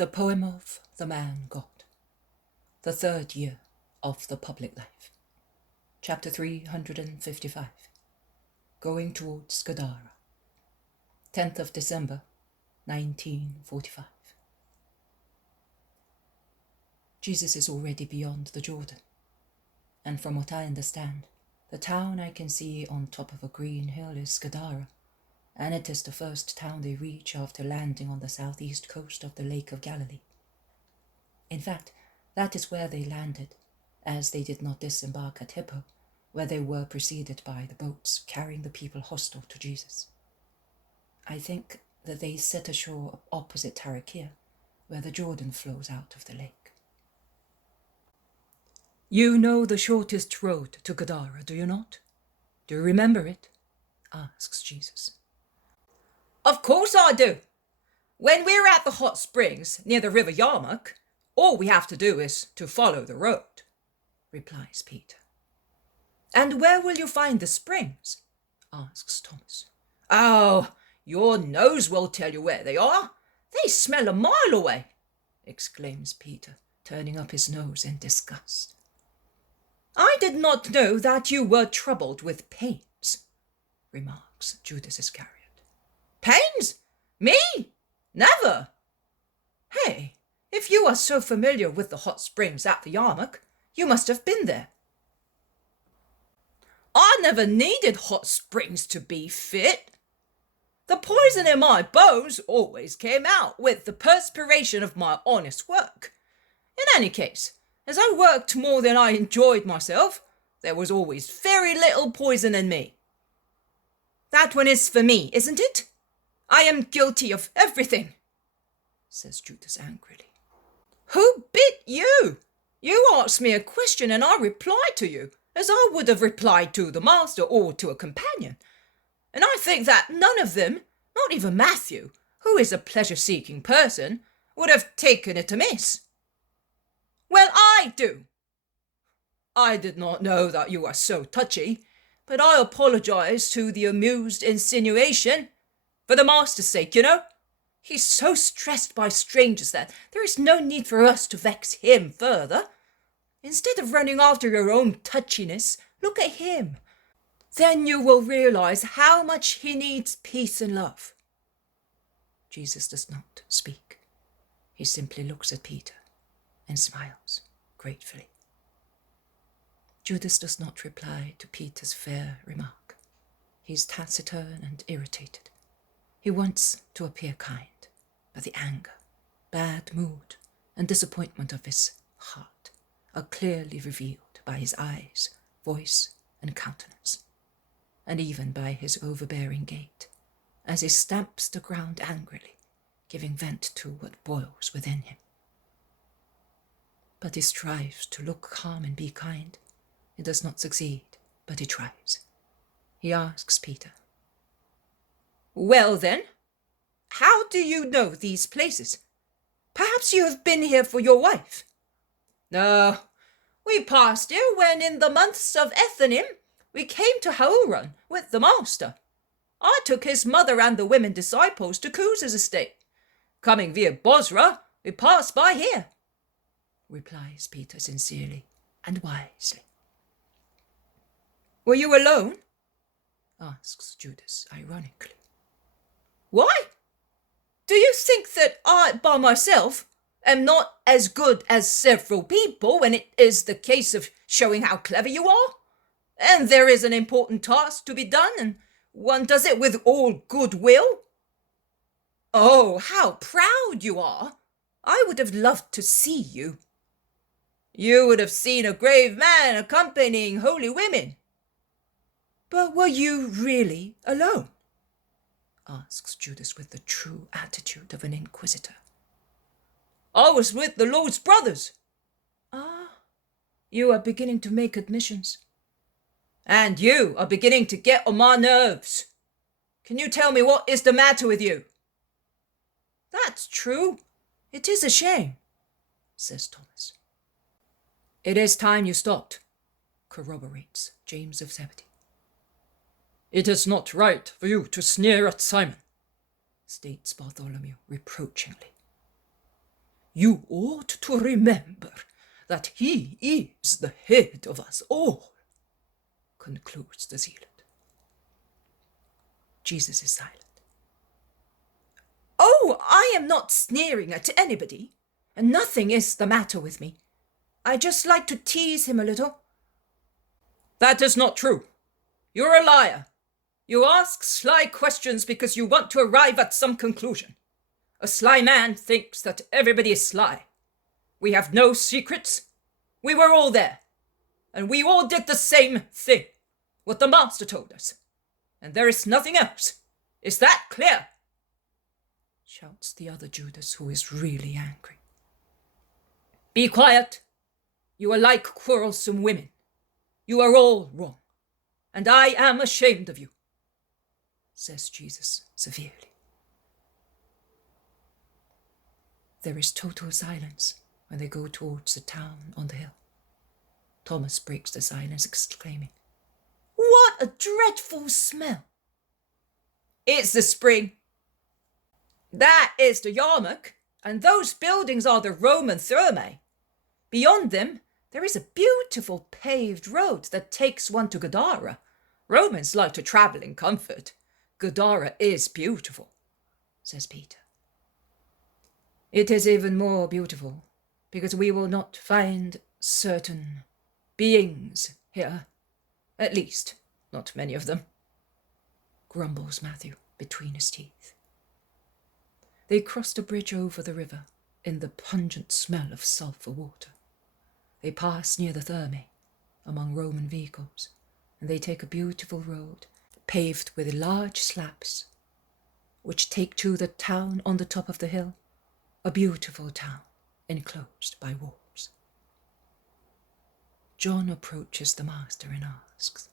The Poem of the Man God. The third year of the public life. Chapter 355. Going towards Gadara. 10th of December, 1945. Jesus is already beyond the Jordan, and from what I understand, the town I can see on top of a green hill is Gadara, and it is the first town they reach after landing on the southeast coast of the Lake of Galilee. In fact, that is where they landed, as they did not disembark at Hippo, where they were preceded by the boats carrying the people hostile to Jesus. I think that they set ashore opposite Tarikia, where the Jordan flows out of the lake. You know the shortest road to Gadara, do you not? Do you remember it? Asks Jesus. Of course I do. When we're at the hot springs near the river Yarmuk, all we have to do is to follow the road, replies Peter. And where will you find the springs? Asks Thomas. Oh, your nose will tell you where they are. They smell a mile away, exclaims Peter, turning up his nose in disgust. I did not know that you were troubled with pains, remarks Judas Iscariot. Pains? Me? Never. Hey, if you are so familiar with the hot springs at the Yarmuk, you must have been there. I never needed hot springs to be fit. The poison in my bones always came out with the perspiration of my honest work. In any case, as I worked more than I enjoyed myself, there was always very little poison in me. That one is for me, isn't it? I am guilty of everything, says Judas angrily. Who bit you? You asked me a question and I replied to you, as I would have replied to the master or to a companion. And I think that none of them, not even Matthew, who is a pleasure-seeking person, would have taken it amiss. Well, I do. I did not know that you are so touchy, but I apologize to the amused insinuation. For the master's sake, you know. He's so stressed by strangers that there is no need for us to vex him further. Instead of running after your own touchiness, look at him. Then you will realize how much he needs peace and love. Jesus does not speak. He simply looks at Peter and smiles gratefully. Judas does not reply to Peter's fair remark. He is taciturn and irritated. He wants to appear kind, but the anger, bad mood, and disappointment of his heart are clearly revealed by his eyes, voice, and countenance, and even by his overbearing gait, as he stamps the ground angrily, giving vent to what boils within him. But he strives to look calm and be kind. He does not succeed, but he tries. He asks Peter, Well then, how do you know these places? Perhaps you have been here for your wife. No, we passed here when in the months of Ethanim we came to Haurun with the master. I took his mother and the women disciples to Cus's estate. Coming via Bosra, we passed by here, replies Peter sincerely and wisely. Were you alone? Asks Judas ironically. Why? Do you think that I, by myself, am not as good as several people when it is the case of showing how clever you are? And there is an important task to be done, and one does it with all goodwill? Oh, how proud you are! I would have loved to see you. You would have seen a grave man accompanying holy women. But were you really alone? Asks Judas with the true attitude of an inquisitor. I was with the Lord's brothers. Ah, you are beginning to make admissions. And you are beginning to get on my nerves. Can you tell me what is the matter with you? That's true. It is a shame, says Thomas. It is time you stopped, corroborates James of Zebedee. It is not right for you to sneer at Simon, states Bartholomew reproachingly. You ought to remember that he is the head of us all, concludes the zealot. Jesus is silent. Oh, I am not sneering at anybody, and nothing is the matter with me. I just like to tease him a little. That is not true. You're a liar. You ask sly questions because you want to arrive at some conclusion. A sly man thinks that everybody is sly. We have no secrets. We were all there. And we all did the same thing, what the master told us. And there is nothing else. Is that clear? Shouts the other Judas, who is really angry. Be quiet. You are like quarrelsome women. You are all wrong. And I am ashamed of you, says Jesus severely. There is total silence when they go towards the town on the hill. Thomas breaks the silence, exclaiming, What a dreadful smell! It's the spring. That is the Yarmouth, and those buildings are the Roman Thermae. Beyond them, there is a beautiful paved road that takes one to Gadara. Romans like to travel in comfort. Gadara is beautiful, says Peter. It is even more beautiful because we will not find certain beings here. At least, not many of them, grumbles Matthew between his teeth. They cross the bridge over the river in the pungent smell of sulphur water. They pass near the Thermae, among Roman vehicles, and they take a beautiful road paved with large slabs, which take to the town on the top of the hill, a beautiful town enclosed by walls. John approaches the master and asks,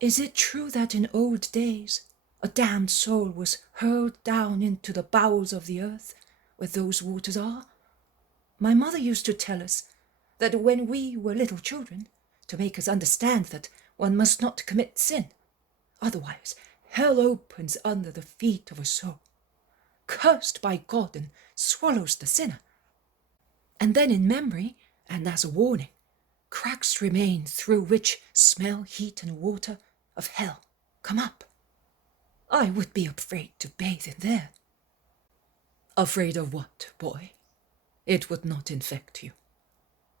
Is it true that in old days a damned soul was hurled down into the bowels of the earth where those waters are? My mother used to tell us that when we were little children, to make us understand that one must not commit sin, otherwise hell opens under the feet of a soul, cursed by God, and swallows the sinner. And then in memory, and as a warning, cracks remain through which smell, heat, and water of hell come up. I would be afraid to bathe in there. Afraid of what, boy? It would not infect you.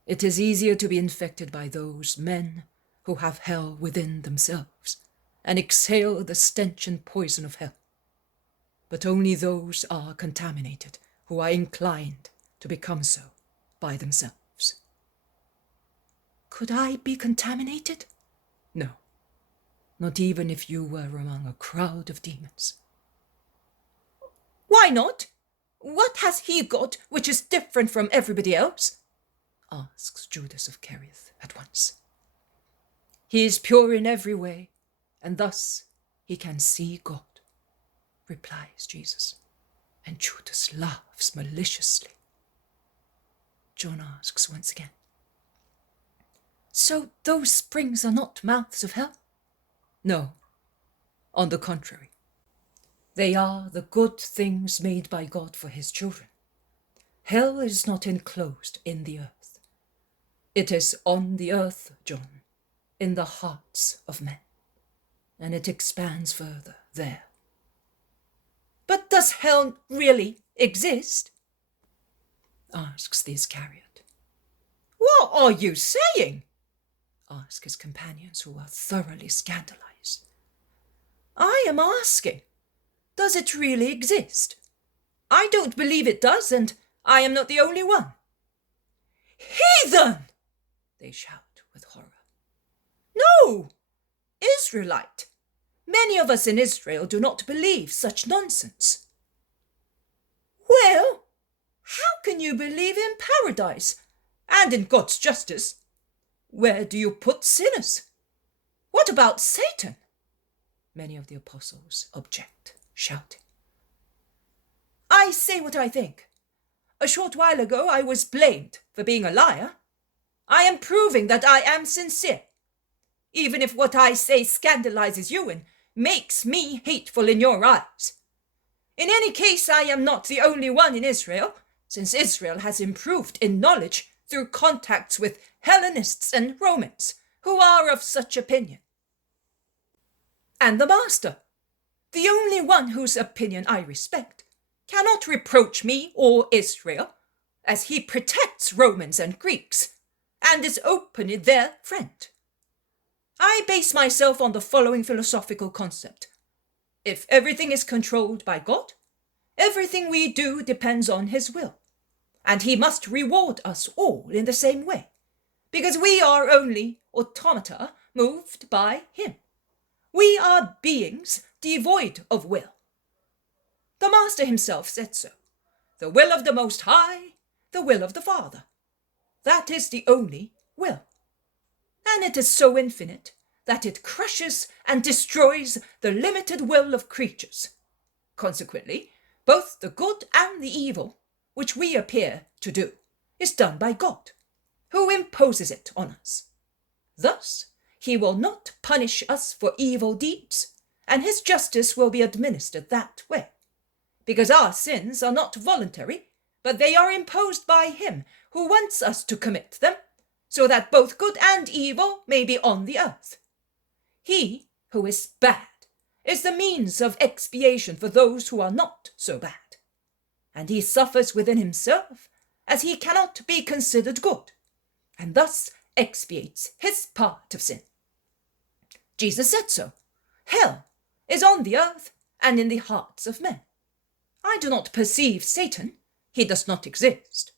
It is easier to be infected by those men who have hell within themselves and exhale the stench and poison of hell. But only those are contaminated who are inclined to become so by themselves. Could I be contaminated? No, not even if you were among a crowd of demons. Why not? What has he got which is different from everybody else? Asks Judas of Kerioth at once. He is pure in every way, and thus he can see God, replies Jesus, and Judas laughs maliciously. John asks once again, So those springs are not mouths of hell? No, on the contrary. They are the good things made by God for his children. Hell is not enclosed in the earth. It is on the earth, John, in the hearts of men, and it expands further there. But does hell really exist? Asks the Iscariot. What are you saying? Ask his companions, who are thoroughly scandalized. I am asking, does it really exist? I don't believe it does, and I am not the only one. Heathen! They shout with horror. No! Israelite! Many of us in Israel do not believe such nonsense. Well, how can you believe in paradise and in God's justice? Where do you put sinners? What about Satan? Many of the apostles object, shouting. I say what I think. A short while ago I was blamed for being a liar. I am proving that I am sincere, even if what I say scandalizes you and makes me hateful in your eyes. In any case, I am not the only one in Israel, since Israel has improved in knowledge through contacts with Hellenists and Romans who are of such opinion. And the master, the only one whose opinion I respect, cannot reproach me or Israel, as he protects Romans and Greeks, and is openly their friend. I base myself on the following philosophical concept. If everything is controlled by God, everything we do depends on his will, and he must reward us all in the same way, because we are only automata moved by him. We are beings devoid of will. The Master himself said so. The will of the Most High, the will of the Father. That is the only will. And it is so infinite that it crushes and destroys the limited will of creatures. Consequently, both the good and the evil, which we appear to do, is done by God, who imposes it on us. Thus, he will not punish us for evil deeds, and his justice will be administered that way, because our sins are not voluntary, but they are imposed by him who wants us to commit them, so that both good and evil may be on the earth. He who is bad is the means of expiation for those who are not so bad, and he suffers within himself as he cannot be considered good, and thus expiates his part of sin. Jesus said so. Hell is on the earth and in the hearts of men. I do not perceive Satan. He does not exist.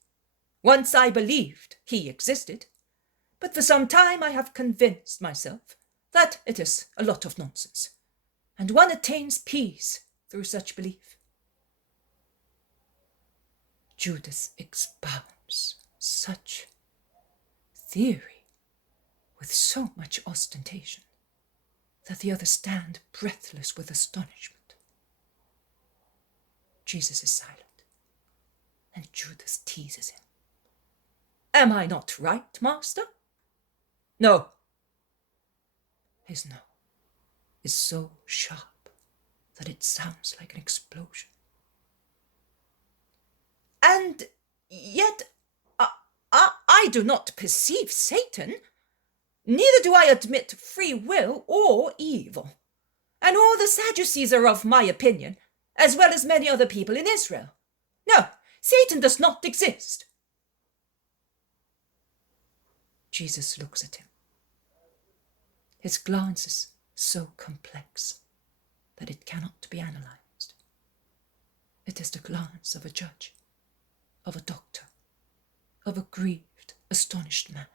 Once I believed he existed, but for some time I have convinced myself that it is a lot of nonsense, and one attains peace through such belief. Judas expounds such theory with so much ostentation that the others stand breathless with astonishment. Jesus is silent, and Judas teases him. Am I not right, Master? No. His no is so sharp that it sounds like an explosion. And yet I do not perceive Satan. Neither do I admit free will or evil. And all the Sadducees are of my opinion, as well as many other people in Israel. No, Satan does not exist. Jesus looks at him. His glance is so complex that it cannot be analyzed. It is the glance of a judge, of a doctor, of a grieved, astonished man.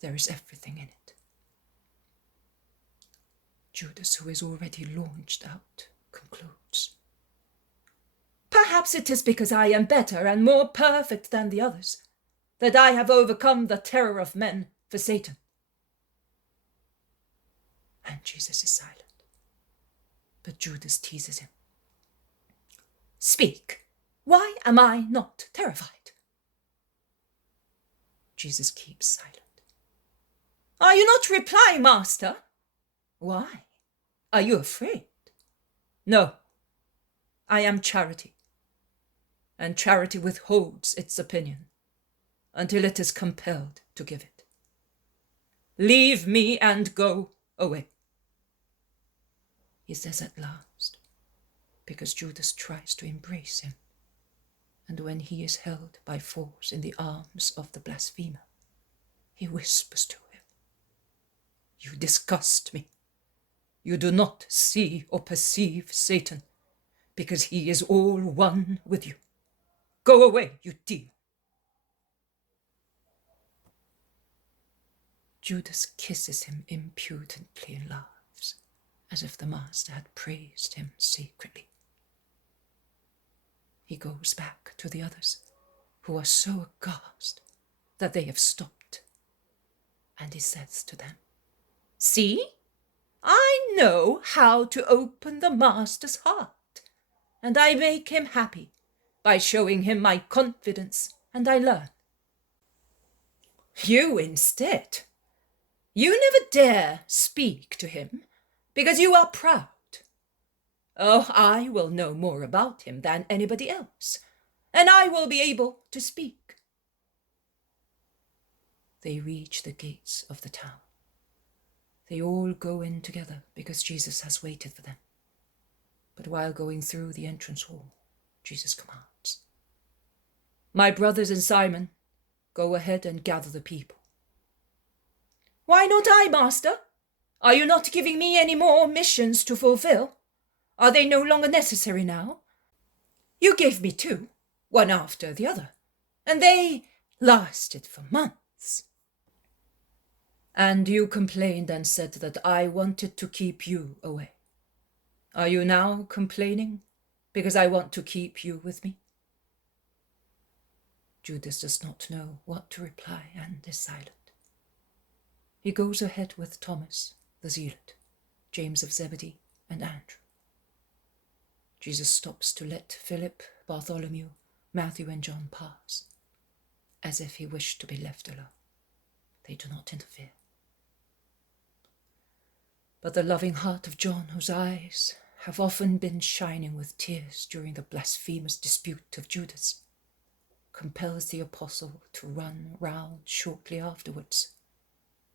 There is everything in it. Judas, who is already launched out, concludes. Perhaps it is because I am better and more perfect than the others, that I have overcome the terror of men for Satan. And Jesus is silent, but Judas teases him. Speak, why am I not terrified? Jesus keeps silent. Are you not replying, Master? Why? Are you afraid? No, I am charity, and charity withholds its opinion until it is compelled to give it. Leave me and go away, he says at last, because Judas tries to embrace him, and when he is held by force in the arms of the blasphemer, he whispers to him, You disgust me. You do not see or perceive Satan, because he is all one with you. Go away, you demon. Judas kisses him impudently and laughs, as if the Master had praised him secretly. He goes back to the others, who are so aghast that they have stopped, and he says to them, See, I know how to open the Master's heart, and I make him happy by showing him my confidence, and I learn. You instead, you never dare speak to him because you are proud. Oh, I will know more about him than anybody else, and I will be able to speak." They reach the gates of the town. They all go in together because Jesus has waited for them. But while going through the entrance hall, Jesus commands, "My brothers and Simon, go ahead and gather the people." "Why not I, Master? Are you not giving me any more missions to fulfill? Are they no longer necessary now? You gave me 2, one after the other, and they lasted for months." "And you complained and said that I wanted to keep you away. Are you now complaining because I want to keep you with me?" Judas does not know what to reply and is silent. He goes ahead with Thomas, the zealot, James of Zebedee, and Andrew. Jesus stops to let Philip, Bartholomew, Matthew, and John pass, as if he wished to be left alone. They do not interfere. But the loving heart of John, whose eyes have often been shining with tears during the blasphemous dispute of Judas, compels the apostle to run round shortly afterwards,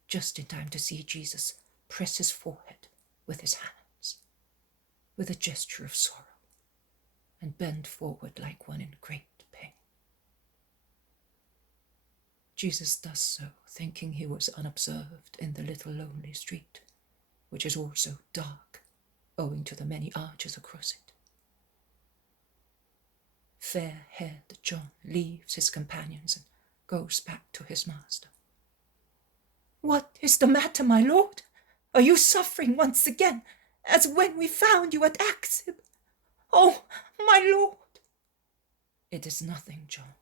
just in time to see Jesus press his forehead with his hands, with a gesture of sorrow, and bend forward like one in great pain. Jesus does so, thinking he was unobserved in the little lonely street, which is also dark, owing to the many arches across it. Fair-haired John leaves his companions and goes back to his master. "What is the matter, my lord? Are you suffering once again, as when we found you at Axib? Oh, my lord!" "It is nothing, John.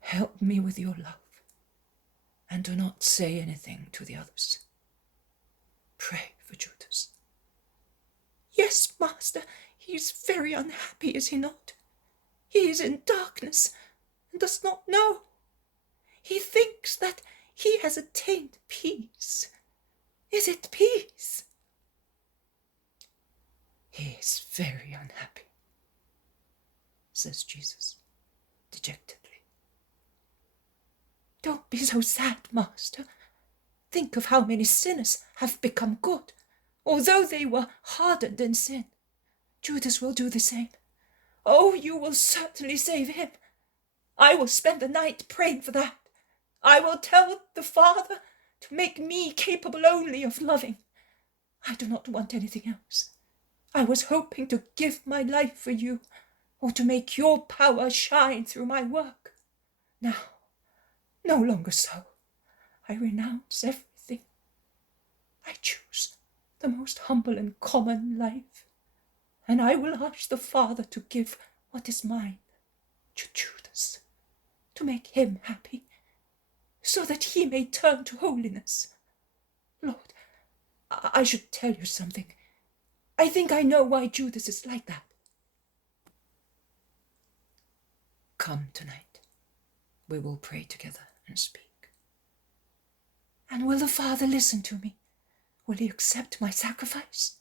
Help me with your love, and do not say anything to the others. Pray for Judas." "Yes, master, he is very unhappy, is he not? He is in darkness and does not know. He thinks that he has attained peace. Is it peace?" "He is very unhappy," says Jesus, dejectedly. "Don't be so sad, master. Think of how many sinners have become good, although they were hardened in sin. Judas will do the same. Oh, you will certainly save him. I will spend the night praying for that. I will tell the Father to make me capable only of loving. I do not want anything else. I was hoping to give my life for you, or to make your power shine through my work. Now, no longer so. I renounce everything. I choose the most humble and common life, and I will ask the Father to give what is mine to Judas, to make him happy, so that he may turn to holiness. Lord, I should tell you something. I think I know why Judas is like that." "Come tonight. We will pray together and speak." "And will the Father listen to me? Will he accept my sacrifice?"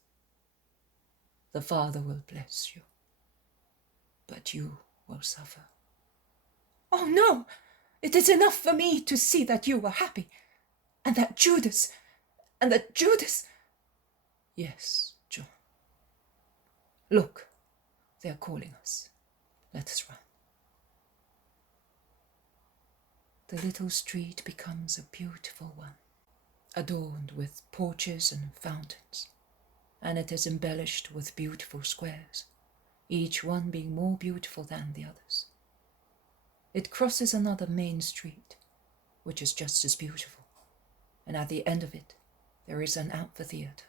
"The Father will bless you, but you will suffer." "Oh, no! It is enough for me to see that you are happy, and that Judas... "Yes, John. Look, they are calling us. Let us run." The little street becomes a beautiful one, adorned with porches and fountains, and it is embellished with beautiful squares, each one being more beautiful than the others. It crosses another main street, which is just as beautiful, and at the end of it there is an amphitheater.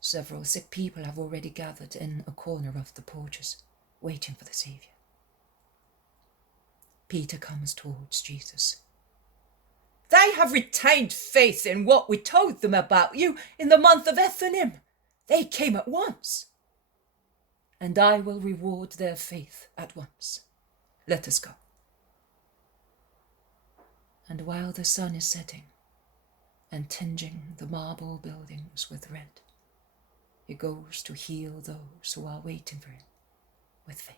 Several sick people have already gathered in a corner of the porches, waiting for the Saviour. Peter comes towards Jesus. "They have retained faith in what we told them about you in the month of Ethanim. They came at once." "And I will reward their faith at once. Let us go." And while the sun is setting and tinging the marble buildings with red, he goes to heal those who are waiting for him with faith.